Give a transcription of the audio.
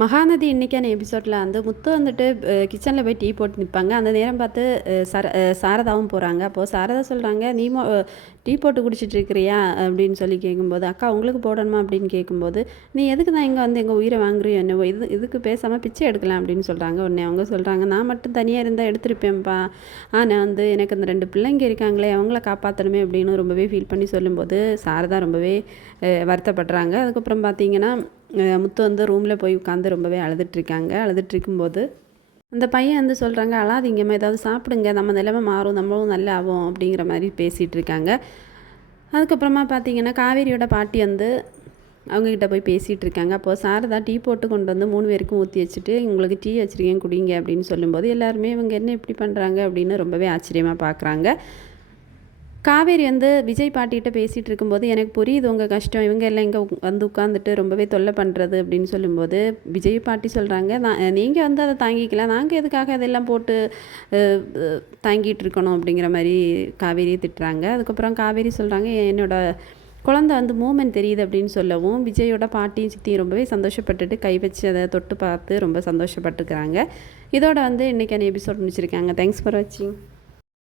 மகாநதி இன்னைக்கான எபிசோடில் வந்து முத்து வந்துட்டு கிச்சனில் போய் டீ போட்டு நிற்பாங்க. அந்த நேரம் பார்த்து சாரதாவும் போகிறாங்க. அப்போது சாரதா சொல்கிறாங்க, நீ டீ போட்டு குடிச்சிட்டு இருக்கிறியா அப்படின்னு சொல்லி கேட்கும்போது, அக்கா உங்களுக்கு போடணுமா அப்படின்னு கேட்கும்போது, நீ எதுக்கு தான் இங்கே வந்து எங்கள் உயிரை வாங்குறியோ என்னவோ, இதுக்கு பேசாமல் பிச்சை எடுக்கலாம் அப்படின்னு சொல்கிறாங்க. உடனே அவங்க சொல்கிறாங்க, நான் மட்டும் தனியாக இருந்தால் எடுத்துருப்பேன்ப்பா, ஆனால் வந்து எனக்கு அந்த 2 பிள்ளைங்க இருக்காங்களே அவங்கள காப்பாற்றணுமே அப்படின்னு ரொம்பவே ஃபீல் பண்ணி சொல்லும்போது சாரதா ரொம்பவே வருத்தப்படுறாங்க. அதுக்கப்புறம் பார்த்தீங்கன்னா முத்து வந்து ரூமில் போய் உட்காந்து ரொம்பவே அழுதுட்ருக்காங்க. அழுதுட்ருக்கும்போது அந்த பையன் வந்து சொல்கிறாங்க, அழாதீங்கம்மா, ஏதாவது சாப்பிடுங்க, நம்ம நிலைமை மாறும், நம்மளும் நல்லா ஆகும் அப்படிங்கிற மாதிரி பேசிகிட்டு இருக்காங்க. அதுக்கப்புறமா பார்த்தீங்கன்னா காவேரியோட பாட்டி வந்து அவங்கக்கிட்ட போய் பேசிகிட்டு இருக்காங்க. அப்போது சாரதா டீ போட்டு கொண்டு வந்து 3 பேருக்கும் ஊற்றி வச்சுட்டு, உங்களுக்கு டீ வச்சுருக்கேன் குடிங்க அப்படின்னு சொல்லும்போது எல்லாருமே இவங்க என்ன இப்படி பண்ணுறாங்க அப்படின்னு ரொம்பவே ஆச்சரியமாக பார்க்குறாங்க. காவேரி வந்து விஜய் பாட்டிகிட்ட பேசிகிட்டு இருக்கும்போது, எனக்கு புரியுது உங்கள் கஷ்டம், இவங்க எல்லாம் இங்கே வந்து உட்காந்துட்டு ரொம்பவே தொல்லை பண்ணுறது அப்படின்னு சொல்லும்போது, விஜய் பாட்டி சொல்கிறாங்க, நீங்கள் வந்து அதை தாங்கிக்கலாம், நாங்கள் எதுக்காக அதெல்லாம் போட்டு தாங்கிட்டு இருக்கணும் அப்படிங்கிற மாதிரி காவேரியை திட்டுறாங்க. அதுக்கப்புறம் காவேரி சொல்கிறாங்க, என்னோட குழந்தை வந்து மூமெண்ட் தெரியுது அப்படின்னு சொல்லவும், விஜயோட பாட்டியும் சித்தியும் ரொம்பவே சந்தோஷப்பட்டுட்டு கை வச்சு அதை தொட்டு பார்த்து ரொம்ப சந்தோஷப்பட்டுக்கிறாங்க. இதோட வந்து இன்றைக்கான எபிசோட் முடிச்சிருக்காங்க. தேங்க்ஸ் ஃபார் வாட்சிங்.